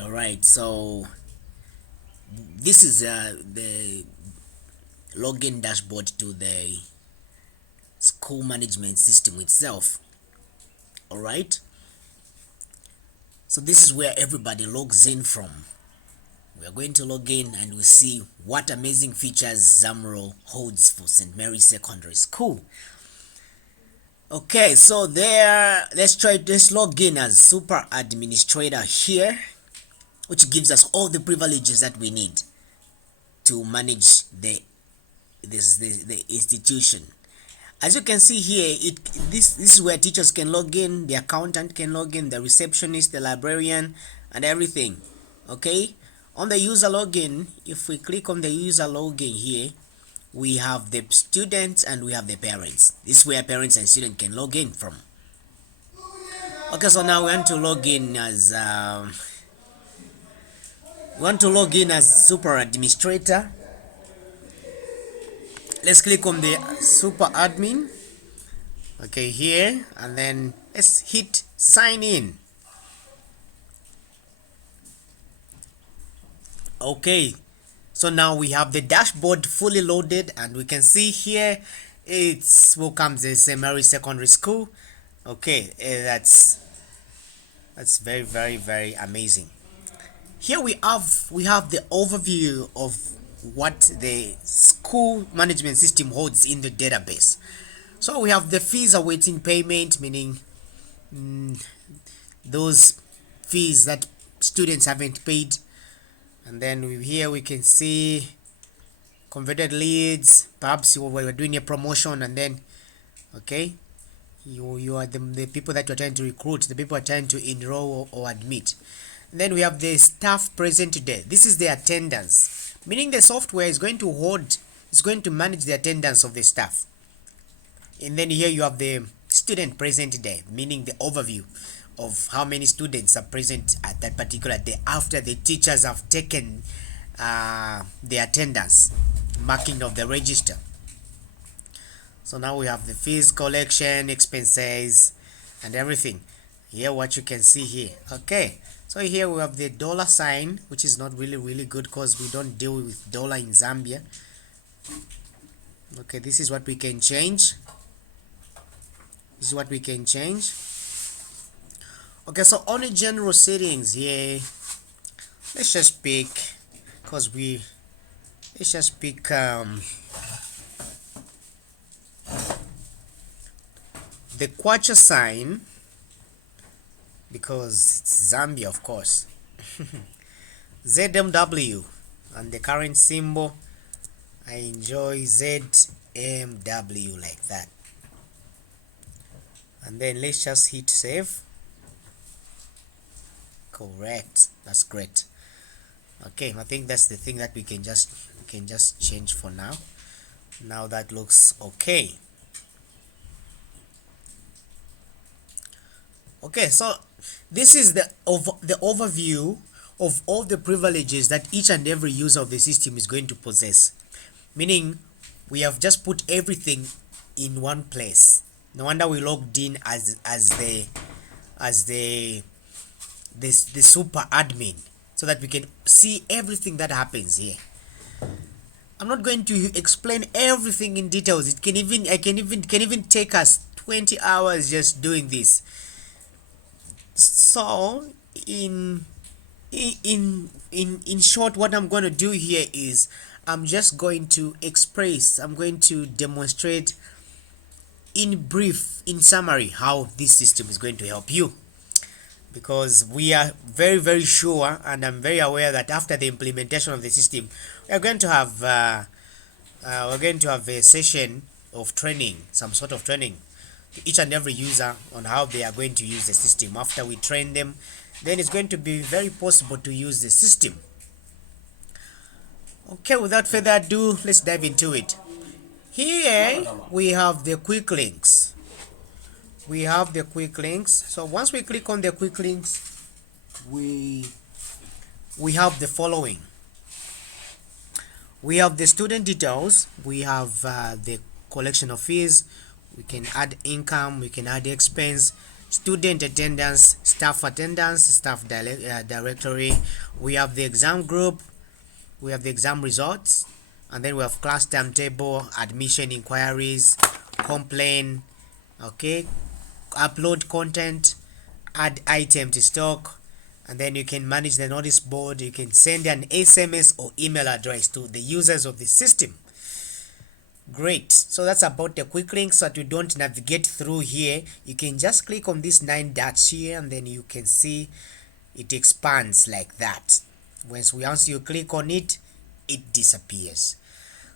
All right, so this is the login dashboard to the school management system itself. All right, so this is where everybody logs in from. We are going to log in and we see what amazing features Zamro holds for St. Mary's Secondary School. Okay, so let's log in as super administrator here, which gives us all the privileges that we need to manage the institution. As you can see here, this is where teachers can log in, the accountant can log in, the receptionist, the librarian, and everything. Okay, on the user login, if we click on the user login here, we have the students and we have the parents. This is where parents and students can log in from. Okay, so now we want to log in as super administrator. Let's click on the super admin. Okay, here, and then let's hit sign in. Okay, so now we have the dashboard fully loaded, and we can see here it's welcome to St. Mary's Secondary School. Okay, that's very, very, very amazing. Here we have the overview of what the school management system holds in the database. So we have the fees awaiting payment, meaning those fees that students haven't paid. And then here we can see converted leads. Perhaps we're doing a promotion, and then okay, you are the people that you're trying to recruit, the people are trying to enroll or admit. And then we have the staff present today. This is the attendance, meaning the software is going to manage the attendance of the staff. And then here you have the student present today, meaning the overview of how many students are present at that particular day after the teachers have taken the attendance marking of the register. So now we have the fees collection, expenses, and everything. Here what you can see here. Okay, so here we have the dollar sign, which is not really good because we don't deal with dollar in Zambia. Okay, this is what we can change. Okay, so on the general settings here, let's just pick the kwacha sign, because it's Zambia, of course. ZMW, and the current symbol, I enjoy ZMW like that. And then let's just hit save. Correct, that's great. Okay, I think that's the thing that we can just change for now. Now that looks okay. Okay, so this is the overview of all the privileges that each and every user of the system is going to possess, meaning we have just put everything in one place. No wonder we logged in as the super admin, so that we can see everything that happens here. I'm not going to explain everything in details. It can even take us 20 hours just doing this. So in short, what I'm going to do here is I'm going to demonstrate in brief, in summary, how this system is going to help you, because we are very, very sure, and I'm very aware that after the implementation of the system, we're going to have a session of training, some sort of training to each and every user on how they are going to use the system. After we train them, then it's going to be very possible to use the system. Okay, without further ado, let's dive into it. Here we have the quick links. So once we click on the quick links, we have the following. We have the student details, we have the collection of fees, we can add income, we can add expense, student attendance, staff directory. We have the exam group, we have the exam results, and then we have class timetable, admission inquiries, complaint, okay, upload content, add item to stock, and then you can manage the notice board. You can send an SMS or email address to the users of the system. Great. So that's about the quick link, so that you don't navigate through here. You can just click on these 9 dots here, and then you can see it expands like that. Once you click on it, it disappears.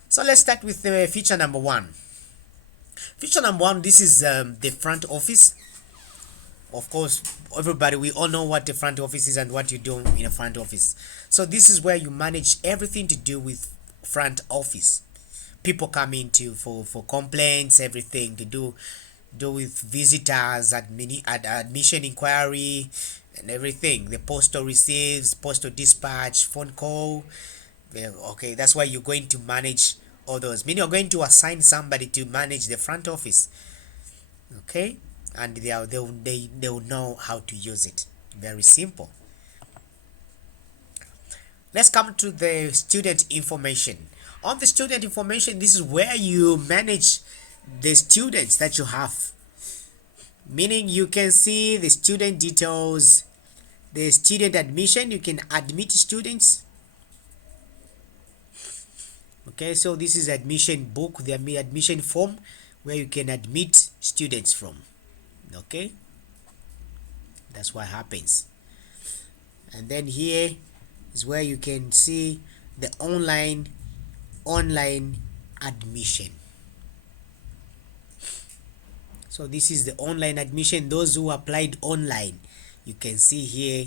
So let's start with feature number 1. Feature number 1, this is the front office. Of course, everybody, we all know what the front office is and what you do in a front office. So this is where you manage everything to do with front office. People come into for complaints, everything to do with visitors, admission inquiry, and everything. The postal receives, postal dispatch, phone call. Okay, that's why you're going to manage all those. Meaning you're going to assign somebody to manage the front office. Okay, and they will know how to use it. Very simple. Let's come to the student information. On the student information, this is where you manage the students that you have. Meaning you can see the student details, the student admission, you can admit students. Okay, so this is admission book, the admission form where you can admit students from. Okay, that's what happens. And then here is where you can see the online admission. So this is the online admission. Those who applied online, you can see here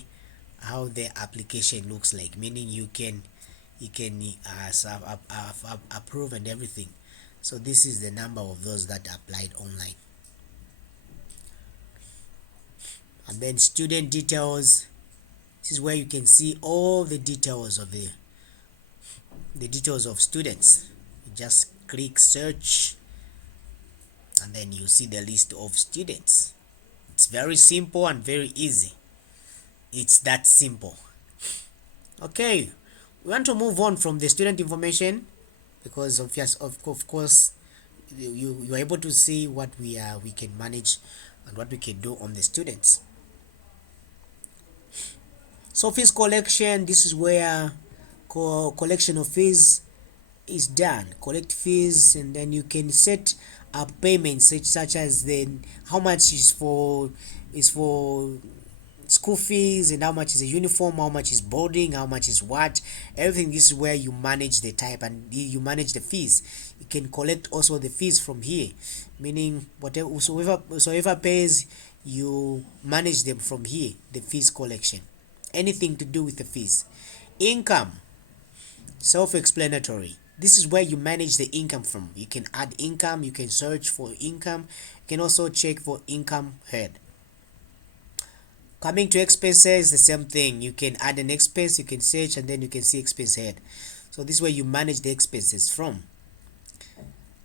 how the application looks like, meaning you can approve and everything. So this is the number of those that applied online. And then student details, this is where you can see all the details of the details of students. You just click search, and then you see the list of students. It's very simple and very easy. It's that simple. Okay, we want to move on from the student information because of course you are able to see what we can manage and what we can do on the students. So fees collection, this is where collection of fees is done. Collect fees, and then you can set up payments such as then how much is for school fees, and how much is a uniform, how much is boarding, how much is what, everything. This is where you manage the type and you manage the fees. You can collect also the fees from here, meaning whoever pays, you manage them from here, the fees collection, anything to do with the fees. Income, self-explanatory. This is where you manage the income from. You can add income, you can search for income, you can also check for income head. Coming to expenses, the same thing. You can add an expense, you can search, and then you can see expense head. So this is where you manage the expenses from.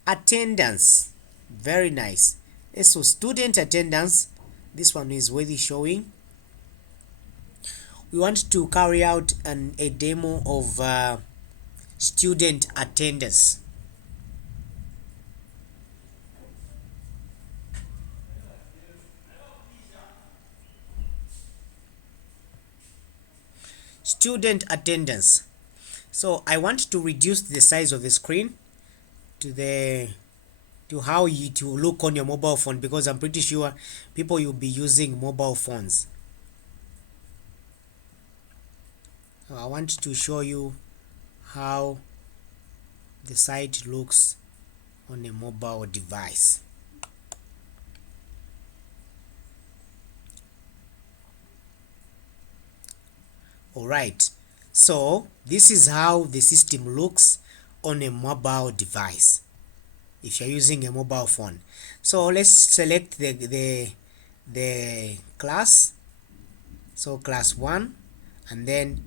Attendance, very nice. So student attendance, this one is really showing. We want to carry out a demo of student attendance. Student attendance. So I want to reduce the size of the screen to how you to look on your mobile phone, because I'm pretty sure people will be using mobile phones. So I want to show you how the site looks on a mobile device. Alright, so this is how the system looks on a mobile device if you're using a mobile phone. So let's select the class, so class 1, and then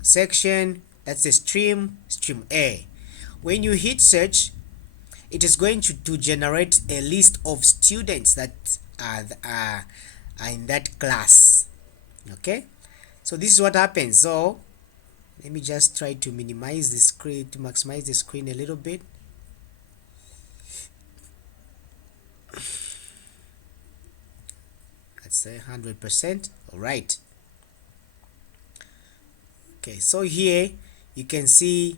section, that's the stream A. When you hit search, it is going to generate a list of students that are are in that class. Okay, so this is what happens. So let me just try to minimize the screen, to maximize the screen a little bit. Let's say 100%. All right. Okay, so here you can see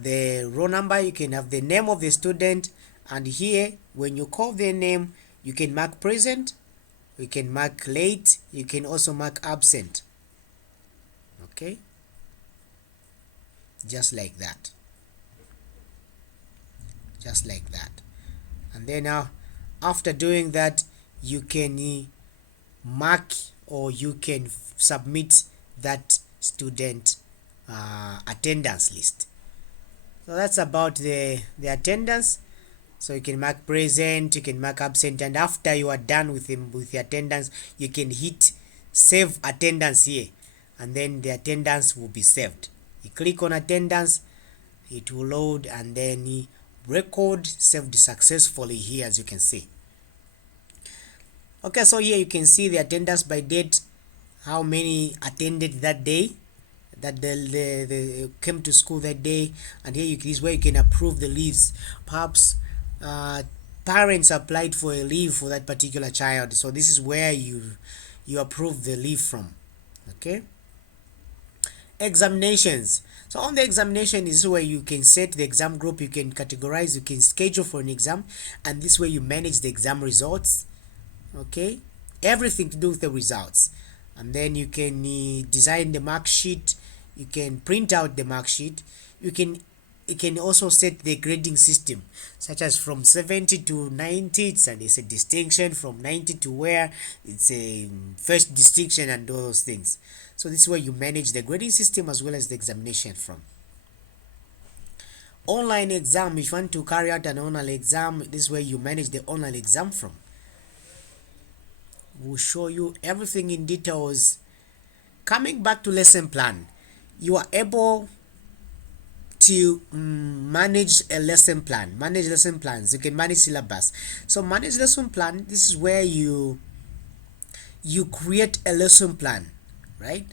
the row number, you can have the name of the student, and here when you call their name, you can mark present, you can mark late, you can also mark absent. Okay, just like that, just like that. And then now after doing that, you can mark, or you can submit that student attendance list. So that's about the attendance. So you can mark present, you can mark absent, and after you are done with the attendance, you can hit save attendance here, and then the attendance will be saved. You click on attendance, it will load, and then record saved successfully here, as you can see. Okay, so here you can see the attendance by date, how many attended that day, that they came to school that day. And here this is where you can approve the leaves. Perhaps parents applied for a leave for that particular child, so this is where you approve the leave from. Okay, examinations. So on the examination is where you can set the exam group, you can categorize, you can schedule for an exam, and this way you manage the exam results. Okay, everything to do with the results. And then you can design the mark sheet, you can print out the mark sheet, you can also set the grading system, such as from 70 to 90, and it's a distinction, from 90 to where it's a first distinction, and all those things. So this is where you manage the grading system as well as the examination from. Online exam, if you want to carry out an online exam, this is where you manage the online exam from. We'll show you everything in details. Coming back to lesson plan, you are able to manage a lesson plan, manage lesson plans. You can manage syllabus. So manage lesson plan, this is where you create a lesson plan, right?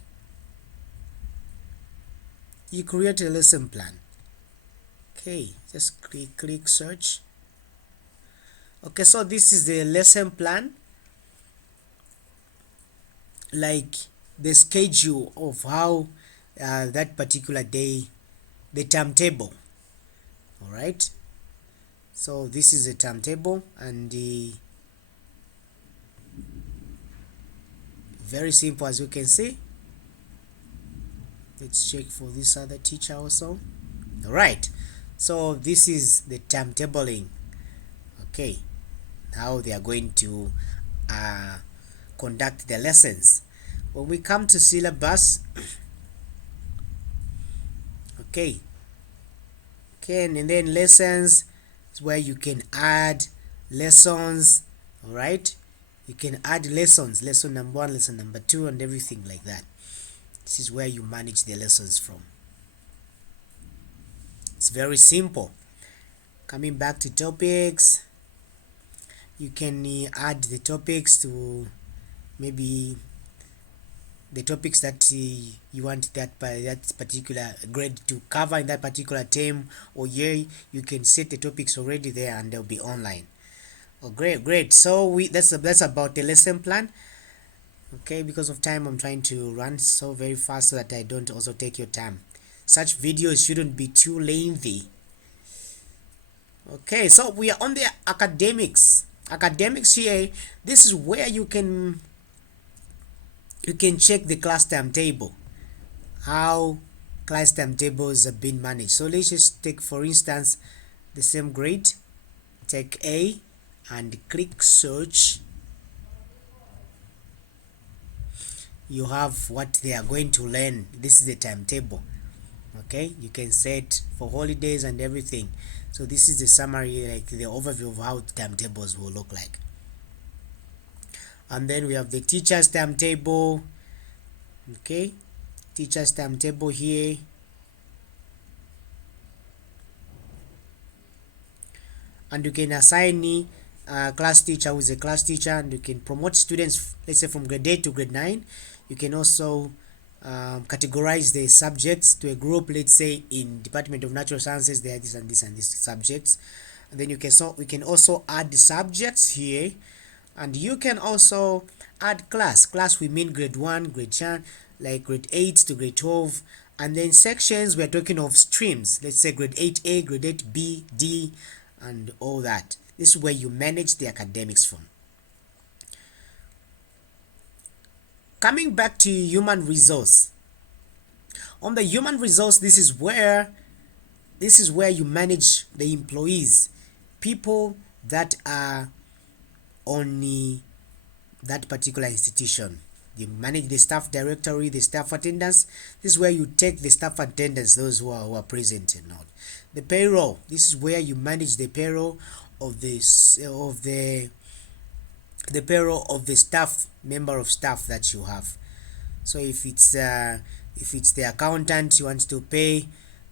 You create a lesson plan. Okay, just click search. Okay, so this is the lesson plan, like the schedule of how that particular day, the timetable. All right, so this is a timetable, and very simple, as you can see. Let's check for this other teacher also. All right, so this is the timetabling. Okay, how they are going to conduct the lessons. When we come to syllabus, okay, and then lessons is where you can add lessons. All right, you can add lessons, lesson number 1, lesson number 2, and everything like that. This is where you manage the lessons from. It's very simple. Coming back to topics, you can add the topics to maybe the topics that you want that particular grade to cover in that particular term or year. You can set the topics already there, and they'll be online. Oh, great. So that's about the lesson plan. Okay, because of time, I'm trying to run so very fast so that I don't also take your time. Such videos shouldn't be too lengthy. Okay, so we are on the academics here. This is where you can check the class timetable, how class timetables have been managed. So let's just take, for instance, the same grade, take A, and click search. You have what they are going to learn. This is the timetable. Okay, you can set for holidays and everything. So this is the summary, like the overview of how timetables will look like. And then we have the teacher's timetable. Okay, teacher's timetable here. And you can assign class teacher who is a class teacher, and you can promote students, let's say from grade 8 to grade 9. You can also categorize the subjects to a group. Let's say in Department of Natural Sciences there are this and this and this subjects, and then we can also add the subjects here, and you can also add class. We mean grade 1, grade 10, like grade 8 to grade 12. And then sections, we're talking of streams, let's say grade 8A, grade 8B, D, and all that. This is where you manage the academics from. Coming back to human resource. On the human resource, this is where you manage the employees, people that are on that particular institution. You manage the staff directory, the staff attendance. This is where you take the staff attendance, those who are present and not. The payroll. This is where you manage the payroll of the payroll of the staff, member of staff that you have. So if it's the accountant you want to pay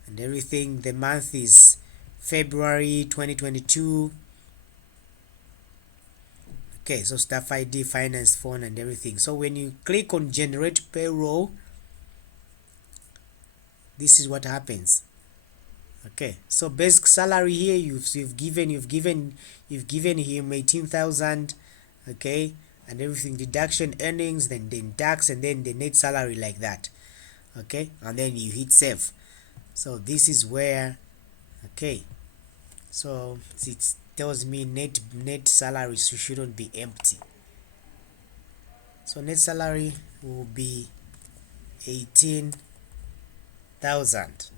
and everything, the month is February 2022. Okay, so staff ID, finance, phone, and everything. So when you click on generate payroll, this is what happens. Okay, so basic salary here, you've given him 18,000. Okay, and everything, deduction, earnings, then tax, and then the net salary, like that. Okay, and then you hit save. So this is where, okay, so it tells me net salary shouldn't be empty. So net salary will be 18,000.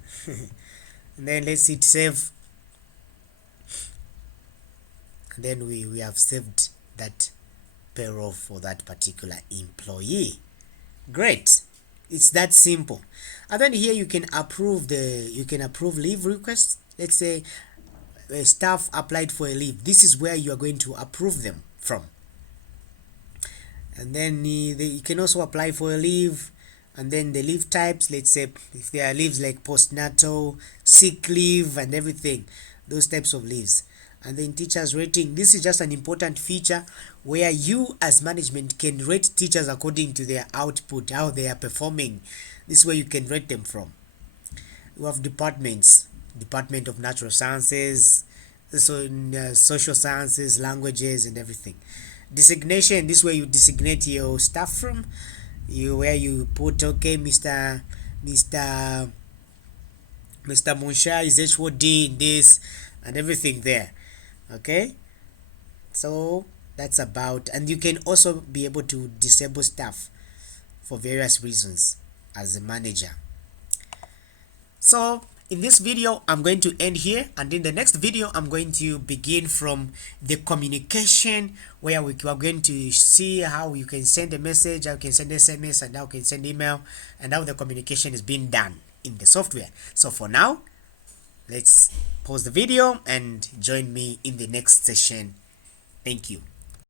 And then let's hit save, and then we have saved that payroll for that particular employee. Great, it's that simple. And then here you can approve leave requests. Let's say staff applied for a leave. This is where you are going to approve them from. And then you can also apply for a leave, and then the leave types, let's say if there are leaves like postnatal, sick leave, and everything, those types of leaves. And then teachers rating. This is just an important feature where you as management can rate teachers according to their output, how they are performing. This is where you can rate them from. We have departments, Department of Natural Sciences, so social sciences, languages, and everything. Designation, this is where you designate your staff from. Where you put, okay, Mr. Munsha is HOD in this, and everything there. Okay, so that's about. And you can also be able to disable staff for various reasons as a manager. So in this video I'm going to end here, and in the next video I'm going to begin from the communication, where we are going to see how you can send a message, how you can send SMS, and how you can send email, and how the communication is being done in the software. So for now, let's pause the video and join me in the next session. Thank you.